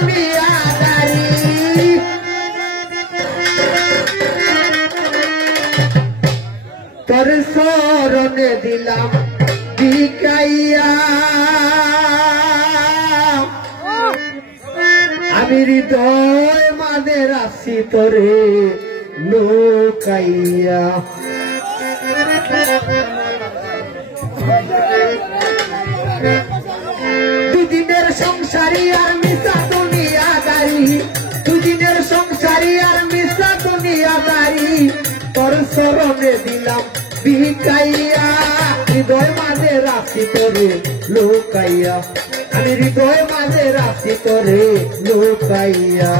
দুনিয়াদারি তোর শরণে দিলাম বিকাইয়া আমি হৃদয় মানে রাশি তোরে লুকাইয়া দুদিনের সংসারী আর মিশা দুনিয়াদারি দুদিনের সংসারী আর মিশা দুনিয়াদারি তোর শরণে দিলাম বিকাইয়া হৃদয় মাঝে রাশি তোরে লুকাইয়া আমি হৃদয় মাঝে রাশি তোরে লুকাইয়া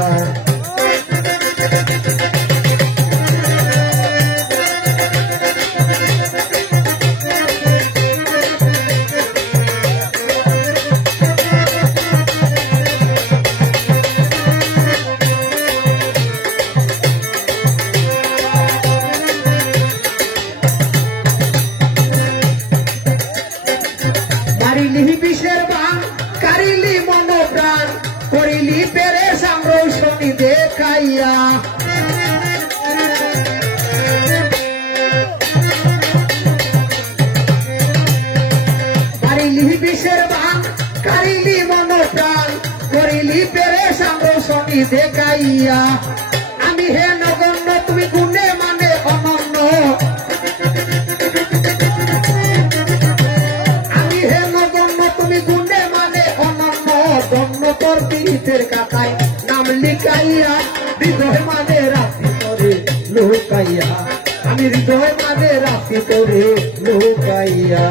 কারিলি বিষের বান কারিলি মন প্রাণ করিলি পেরে সাম্রৌষণী দেখাইয়া কারিলি বিষের বান কারিলি মন প্রাণ করিলি পেরে সাম্রৌষণী দেখাইয়া আমি হে নগণ্য তুমি গুণে মানে অনন্য পীড়িতের কাতায় নাম লিখাইয়া হৃদয় মানে রাশি তোরে লুকাইয়া আমি হৃদয় মানে রাশি তোরে লুকাইয়া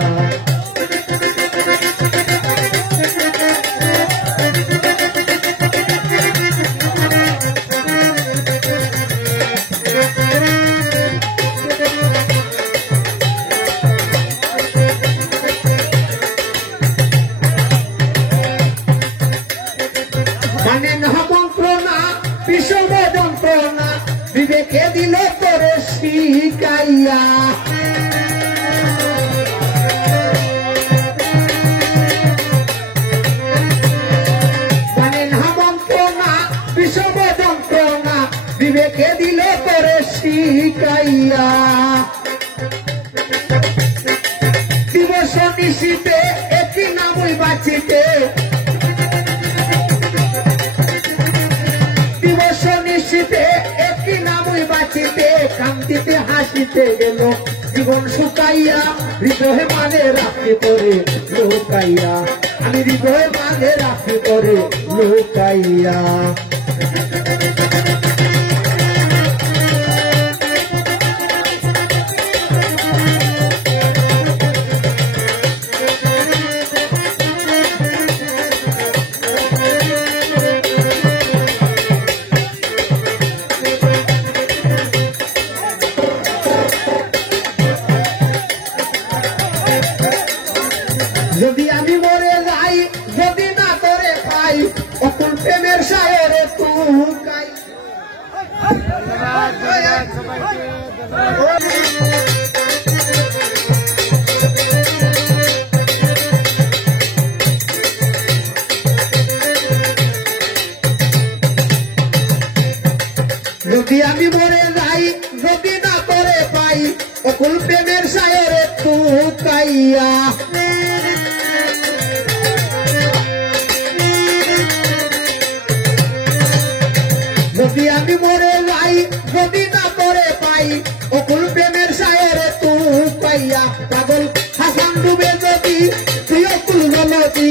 মানে না মন্ত্রণা বিষম যন্ত্রণা বিবেকে দিল তোরে শিখাইয়া মানে না মন্ত্রণা বিষম যন্ত্রণা বিবেকে দিল তোরে শিখাইয়া দিবস নিশীতে একই নামই বাঁচিতে একটি নামই বাঁচিতে কান্দিতে হাসিতে গেল জীবন শুকাইয়া হৃদয় মানে রাখতে করে লুকাইয়া আমি হৃদয় মানে রাখতে করে লুকাইয়া যদি আমি মরে যাই যদি না তোরে পাই অকুল প্রেমের সায়রে তুকাই যদি আমি মরে যাই যদি না তোরে পাই অকুল প্রেমের সায়রে তুকাইয়া যদি আমি মরে যাই যদি না তোরে পাই অকুল প্রেমের সায়রে তুকাইয়া পাগল হাসান ডুবে যদি তুই অকুল গলতি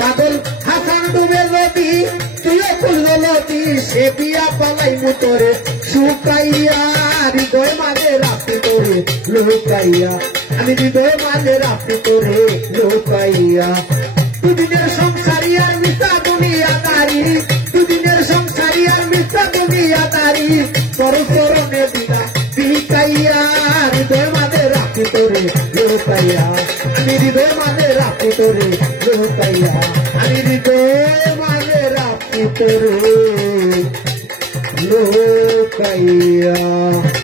পাগল হাসান ডুবে যদি তুই অকুল গলতি সে বিয়া পালাই মুতরে শুকাইয়া হৃদয় মাঝে রাখতে তোরে লুকাইয়া আমি হৃদয় মাঝে রাখতে তোরে লুকাইয়া দুদিনের সংসারী আর মিথ্যা দুনিয়াদারি দুদিনের সংসারী আর মিথ্যা দুনিয়াদারি তোর চরণে দিলা বিকাইয়া হৃদয় মাঝে রাখতে তোরে লুকাইয়া আমি হৃদয় মাঝে রাখতে তোরে লুকাইয়া আমি হৃদয় মাঝে রাখতে তোরে লুকাইয়া